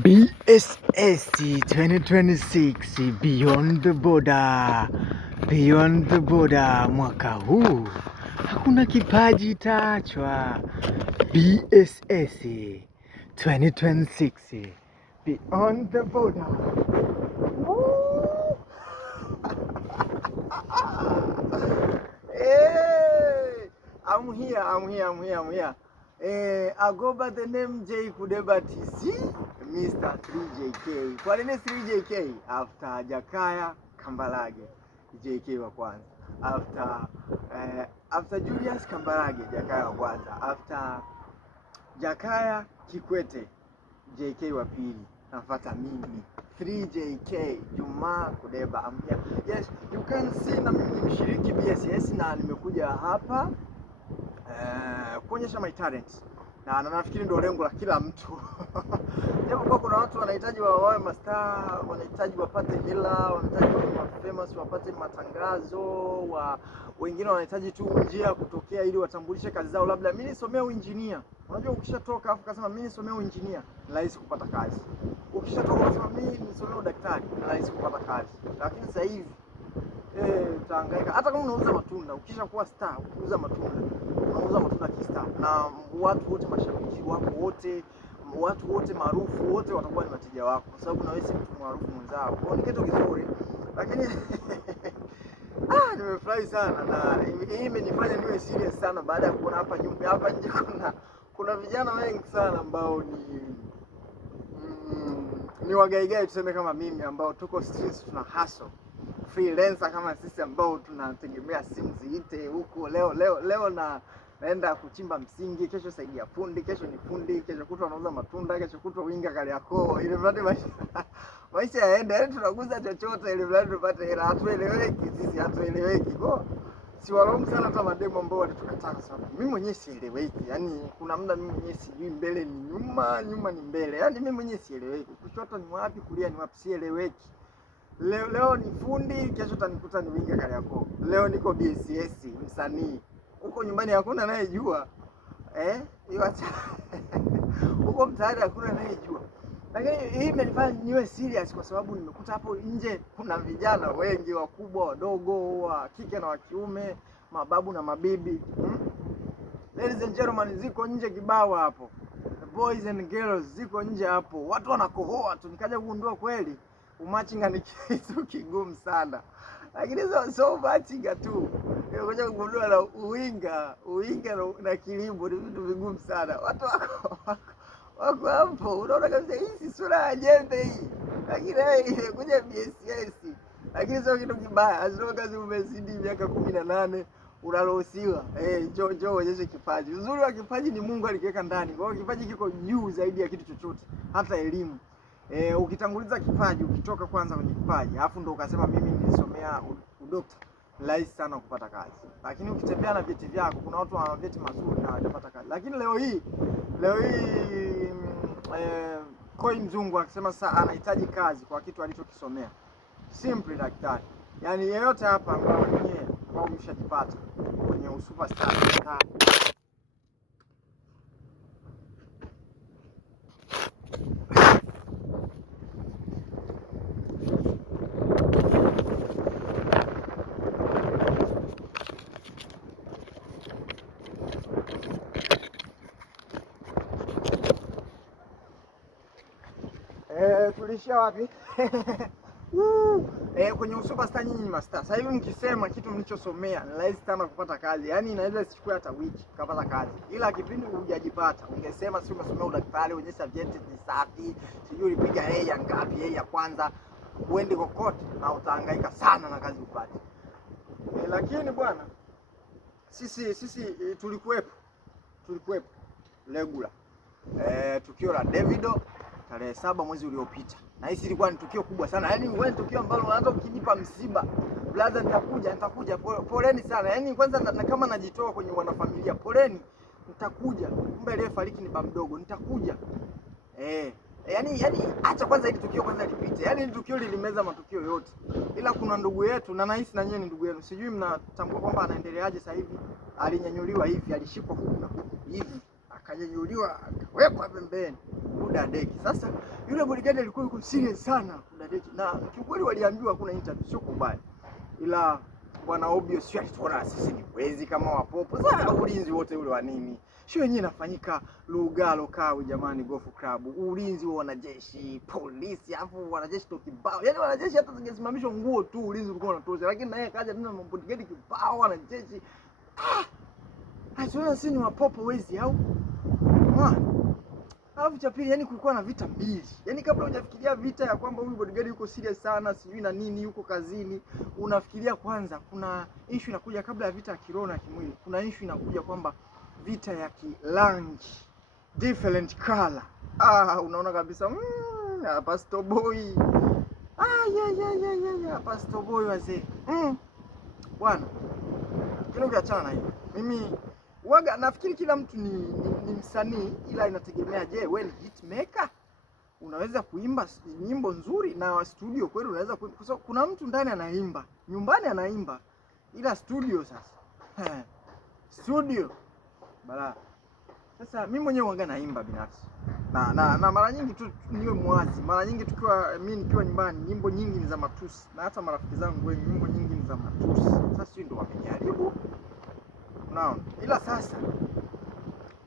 BSS 2026 Beyond the Border. Beyond the Border, mwaka huu hakuna kipaji itaachwa. BSS 2026 Beyond the Border. Hey, I'm here. I go by the name J Kudeba TC, Mr. 3JK. Kwa nini 3JK? After Jakaya Kambarage, JK wa kwanza. After Julius Kambarage, Jakaya wa kwanza. After Jakaya Kikwete, JK wa pili. Nafuata mimi 3JK Juma Kudeba. I'm here. Yes, you can see na mimi nimeshiriki BSS na nimekuja hapa kuonyesha my talents na nafikiri ndio lengo la kila mtu. Japo kuna watu wanahitaji wawe mastaa, wanahitaji wapate hela, wanahitaji wawe famous, wapate matangazo, wengine wanahitaji tu njia kutokea ili watambulishe kazi zao. Labda mimi nisomea uinjinia. Unajua ukishatoka afu kasema mimi nisomea uinjinia, ni rahisi kupata kazi. Ukishatoka kasema mimi nisomea udaktari, ni rahisi kupata kazi. Lakini sasa hivi utahangaika. Hata kama unauza matunda, ukisha kuwa star, unauza matunda kistar, na watu wote, mashabiki wako wote, watu wote maarufu wote watakuwa ni wateja wako, kwa sababu na wewe si mtu maarufu mwenzao. Kwa ni kitu kizuri, lakini nimefurahi sana na hii imenifanya niwe serious sana baada ya kuona hapa nje kuna vijana wengi sana ambao ni wagaigai tuseme kama mimi, ambao tuko streets, tuna hustle freelancer kama sisi ambao tunategemea simu ziite huko. Leo naenda kuchimba msingi, kesho saidia fundi, kesho ni fundi, kesho kutwa anauza matunda, kesho kutwa winga Kariakoo, ili mradi maisha yaende. Yaani tunaguza chochote ili mradi tupate hela. Hatueleweki. Kwa si walaumu sana hata mademo ambao walitukataa, kwa sababu mimi mwenyewe sieleweki. Yaani kuna muda mimi mwenyewe sijui mbele ni nyuma ni mbele. Yaani mimi mwenyewe sieleweki. Kushoto ni wapi, kulia ni wapi, sieleweki. Leo ni fundi, kesho utanikuta ni winga Kariakoo. Leo niko BSS msanii. Huko nyumbani hakuna anayejua. Hiyo acha. Huko mtaani hakuna anayejua. Lakini hii imenifanya niwe serious, kwa sababu nimekuta hapo nje kuna vijana wengi, wakubwa, wadogo, wa kike na wa kiume, mababu na mabibi. Ladies and gentlemen, ziko nje kibao hapo. The boys and girls ziko nje hapo. Watu wanakohoa tu, nikaja kugundua kweli umachinga ni kitu kigumu sana. Lakini so machinga tu, nikaja kugundua na uwinga na kilimo ni vitu vigumu sana. Watu wako hapo, unaona kabisa hii si sura ya jembe hii. Lakini imekuja BSS. Lakini sio kitu kibaya. Azio kazi umezidi miaka 18 unaruhusiwa. Njoo onyeshe kipaji. Uzuri wa kipaji ni Mungu alikiweka ndani. Kwa hiyo kipaji kiko juu zaidi ya kitu chochote, hata elimu. Ukitanguliza kipaji, ukitoka kwanza kwenye kipaji, alafu ndo ukasema mimi nilisomea udokta, rahisi sana kupata kazi. Lakini ukitembea na vyeti vyako, kuna watu wana vyeti mazuri na hawajapata kazi. Lakini leo hii Koi Mzungu akisema sasa anahitaji kazi kwa kitu alichokisomea, simple daktari. Yaani yeyote hapa ambao mshajipata kwenye superstar tulishia wapi? Kwenye superstar nyinyi ni master. Sasa hivi mkisema kitu mlichosomea ni rahisi sana kupata kazi. Yaani inaweza isichukue hata wiki kupata kazi. Ila kipindi hujajipata, ungesema si umesomea udaktari, wenye subject ni safi, sijui ulipiga A ya ngapi, A ya kwanza, uende kokote na utahangaika sana na kazi upate. Lakini bwana, sisi tulikuwepo regular. Tukio la Davido tarehe 7 mwezi uliopita. Na hii ilikuwa ni tukio kubwa sana. Yaani wewe tukio ambalo hata ukijipa msiba, brother nitakuja. Poleni sana. Yaani kwanza na kama najitoa kwenye wanafamilia, poleni, nitakuja. Kumbe ile fariki ni baba mdogo, nitakuja. Yaani acha kwanza hili tukio kwanza lipite. Yaani hili tukio lilimeza matukio yote. Ila kuna ndugu yetu na nahisi na nyinyi ni ndugu yenu. Sijui mnatambua kwamba anaendeleaje sasa hivi. Alinyanyuliwa hivi, alishikwa huku na huku hivi, akanyanyuliwa akawekwa pembeni. Buda deki. Sasa Yule bodyguard alikuwa yuko serious sana kudadeki, na kiukweli waliambiwa hakuna interview, sio kubaya, ila bwana obvious sio alituona sisi ni wezi kama wapopo. Sasa ulinzi wote ule wa nini? Sio yenyewe inafanyika Lugalo Kawe jamani, Golf Club, ulinzi wa wanajeshi, polisi, afu wanajeshi to kibao. Yaani wanajeshi hata zingesimamishwa nguo tu ulinzi ulikuwa unatosha, lakini naye kaja tena bodyguard kibao wanajeshi. Hatuona sisi ni wapopo wezi au? Alafu cha pili, yani kulikuwa na vita mbili. Yaani kabla hujafikiria vita ya kwamba huyu bodyguard yuko serious sana, sijui na nini, yuko kazini, unafikiria kwanza kuna issue inakuja kabla ya vita ya kiroho na kimwili. Kuna issue inakuja kwamba vita ya kirangi, different color. Unaona kabisa Pastor Boy. Pastor Boy wazee. Bwana. Kile ukiachana na hiyo. Mimi waga nafikiri kila mtu ni msanii, ila inategemea, je, wewe ni hit maker? Unaweza kuimba nyimbo nzuri na studio kweli unaweza kuimba? Kwa sababu kuna mtu ndani anaimba, nyumbani anaimba, ila studio sasa. Studio bala. Sasa mimi mwenyewe wanga naimba binafsi. Na mara nyingi tu niwe mwazi. Mara nyingi mimi nikiwa nyumbani, nyimbo nyingi ni za matusi, na hata marafiki zangu wengi nyimbo nyingi ni za matusi. Sasa sio ndio wamejaribu. Unaona? Ila sasa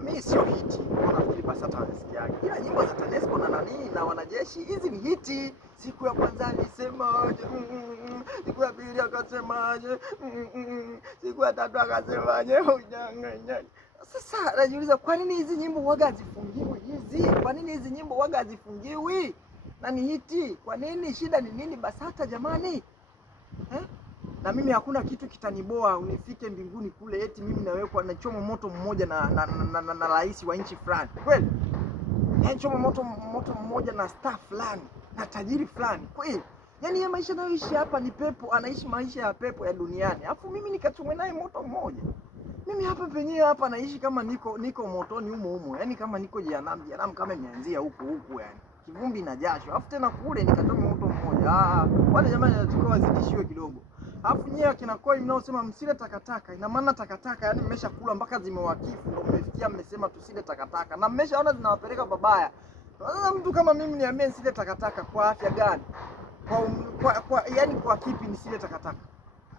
mimi sio hiti. Nafikiri BASATA wanasikiaga. Ila nyimbo za TANESCO na nani na wanajeshi hizi ni hiti. Siku ya kwanza alisemaje? Siku ya pili akasemaje? Siku ya tatu akasemaje? Sasa najiuliza kwa nini hizi nyimbo waga hazifungiwi hizi? Kwa nini hizi nyimbo waga hazifungiwi? Na ni hiti. Kwa nini? Shida ni nini BASATA jamani? Na mimi hakuna kitu kitaniboa unifike mbinguni kule eti mimi nawekwa na choma moto mmoja na rais wa nchi fulani. Kweli? Choma moto mmoja na star fulani, na tajiri fulani. Kweli? Yaani ya maisha nayoishi hapa ni pepo, anaishi maisha ya pepo ya duniani. Alafu mimi nikachomwe naye moto mmoja. Mimi hapa penyewe hapa naishi kama niko motoni humo. Yaani kama niko jehanamu kama imeanzia huku yani. Kivumbi na jasho. Alafu tena kule nikachomwa moto mmoja. Wale jamani wanatakiwa wazidishiwe kidogo. Alafu nyewe akina Koi mnaosema msile takataka, ina maana takataka yani mmeshakula mpaka zimewakifu ndio mmefikia mmesema tusile takataka. Na mmeshaona zinawapeleka babaya. Sasa mtu kama mimi niambie nisile takataka kwa afya gani? Yani kwa kipi nisile takataka?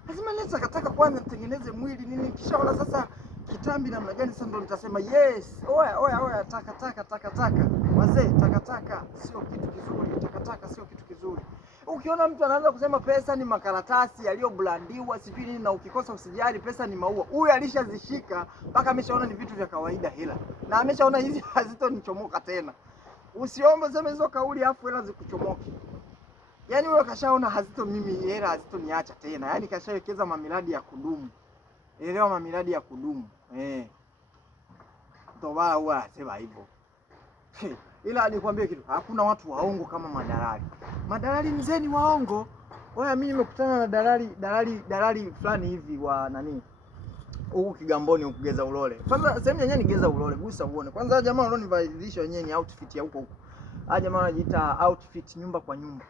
Lazima nile takataka kwanza nitengeneze mwili nini, kishaona sasa kitambi namna gani sasa ndo nitasema yes. Oya takataka. Wazee, takataka sio kitu kizuri, takataka sio kitu kizuri. Ukiona mtu anaanza kusema pesa ni makaratasi yaliyoblandiwa sijui nini na ukikosa usijali pesa ni maua, huyu alishazishika mpaka ameshaona ni vitu vya kawaida hela. Na ameshaona hizi hazitonichomoka tena. Usiombe sema hizo kauli afu hela zikuchomoke. Yaani wewe kashaona mimi hela hazitoniacha tena. Yaani kashawekeza mamiradi ya kudumu. Elewa mamiradi ya kudumu. Ndio wala huwa sema hivyo. Ila nikwambie kitu, hakuna watu waongo kama madalali. Madalali mzeni waongo. Wewe mimi nimekutana na dalali fulani hivi wa nani? Huku Kigamboni huku Geza Ulole. Kwanza sehemu yenyewe ni Geza Ulole, gusa uone. Kwanza jamaa wanaonivalisha wenyewe ni outfit ya huko. Jamaa wanajiita outfit nyumba kwa nyumba.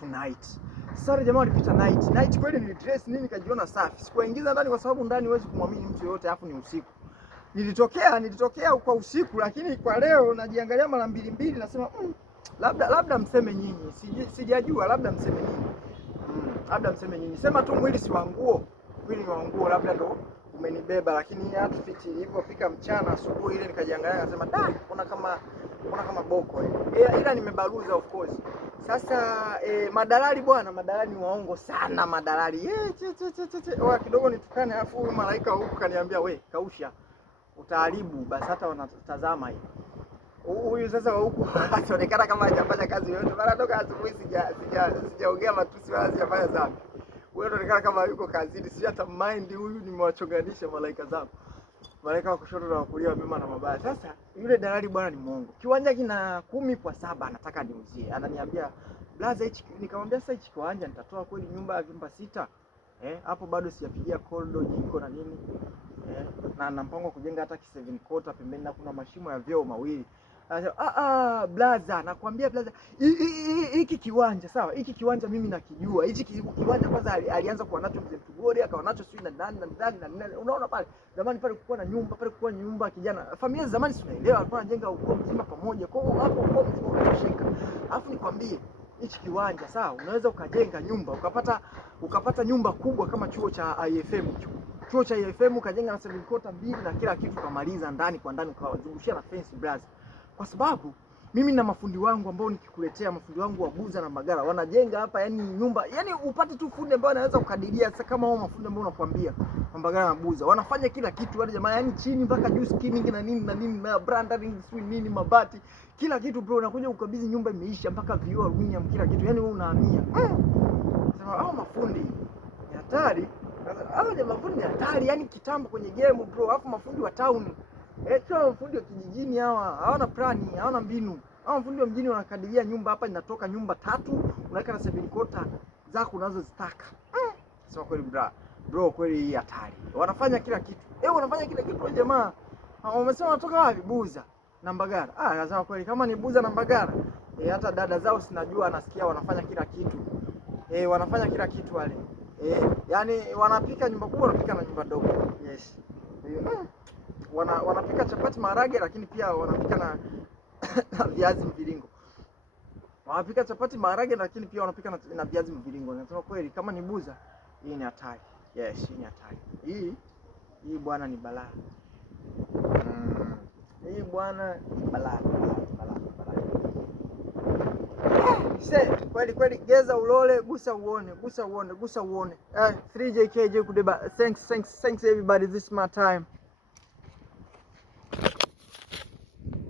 Tonight. Sasa jamaa walipita night kweli ni dress nini kajiona safi. Sikuingiza ndani kwa sababu ndani huwezi kumwamini mtu yote afu ni usiku. Nilitokea kwa usiku, lakini kwa leo najiangalia mara mbili nasema labda mseme nyinyi. Sijajua labda mseme nyinyi. Labda mseme nyinyi. Sema tu mwili si wa nguo. Mwili ni wa nguo labda ndo umenibeba, lakini outfit ilipofika mchana asubuhi ile nikajiangalia nasema kuna kama boko ila nimebaruza of course. Sasa madalali bwana, madalali ni waongo sana madalali. Kidogo nitukane afu huyu malaika huku kaniambia we kausha. Utaharibu BASATA wanatazama hivi. Huyu sasa wa huku anaonekana kama hajafanya kazi yoyote. Mara toka asubuhi sijaongea matusi wala sijafanya dhambi. Wewe unaonekana kama yuko kazini, si hata mind huyu nimewachonganisha malaika zangu. Malaika wa kushoto na wa kulia, mema na mabaya. Sasa yule dalali bwana ni muongo. Kiwanja kina 10/7 anataka niuzie. Ananiambia blaza hichi, nikamwambia sasa hichi kiwanja nitatoa kweli nyumba ya vyumba 6. Hapo bado sijapigia koldo jiko na nini. Na mpango kujenga hata ki7 quarter pembeni na kuna mashimo ya vyoo mawili. Blaza, nakwambia blaza, hiki kiwanja sawa, hiki kiwanja mimi nakijua. Hichi kiwanja kwanza alianza kuwa nacho mzee Mtugori, akawa nacho sio na nani na nani. Unaona pale zamani pale kulikuwa na nyumba, pale kulikuwa nyumba kijana, familia zamani si unaelewa, alikuwa anajenga ukoo mzima pamoja, kwa hiyo hapo ukoo mzima unatosheka. Alafu nikwambie hichi kiwanja sawa, unaweza ukajenga nyumba ukapata nyumba kubwa kama chuo cha IFM chuo cha IFM ukajenga na 7 kota mbili na kila kitu kamaliza ndani kwa ndani, ukawazungushia na fence brass. Kwa sababu mimi na mafundi wangu ambao nikikuletea mafundi wangu wa Buza na Mbagala wanajenga hapa, yani nyumba, yani upate tu fundi ambao anaweza kukadiria. Sasa kama wao mafundi ambao unakwambia Mbagala na Buza wanafanya kila kitu wale jamaa, yani chini mpaka juu, skimming na nini na branding swing nini, mabati, kila kitu bro. Unakuja ukabidhi nyumba imeisha mpaka vioo, aluminium, kila kitu, yani wewe unahamia. Sasa hao mafundi ni hatari. Hao jamaa mafundi ni hatari, yani kitambo kwenye game bro. Alafu mafundi wa town kwa mafundi wa kijijini hawana plani, hawana mbinu. Hao mafundi wa mjini wanakadiria nyumba, hapa inatoka nyumba 3, unaweka na 7 kota zako unazozitaka. Sio kweli bro, kweli hii hatari. Wanafanya kila kitu. Wanafanya kila kitu jamaa. Wamesema wanatoka wapi? Buza na Mbagala. Nasema kweli kama ni Buza na Mbagala, hata dada zao sinajua, nasikia wanafanya kila kitu. Wanafanya kila kitu wale. Yani wanapika nyumba kubwa, wanapika na nyumba ndogo. Yes. Wanapika chapati maharage, lakini pia wanapika na viazi mviringo. Wanapika chapati maharage, lakini pia wanapika na viazi mviringo. Nasema kweli kama ni Buza, hii ni hatari. Yes, hii ni hatari. Hii bwana ni balaa. Hii bwana ni balaa. Kweli geza ulole, gusa uone. 3JKJ Kudeba. Thanks everybody, this is my time.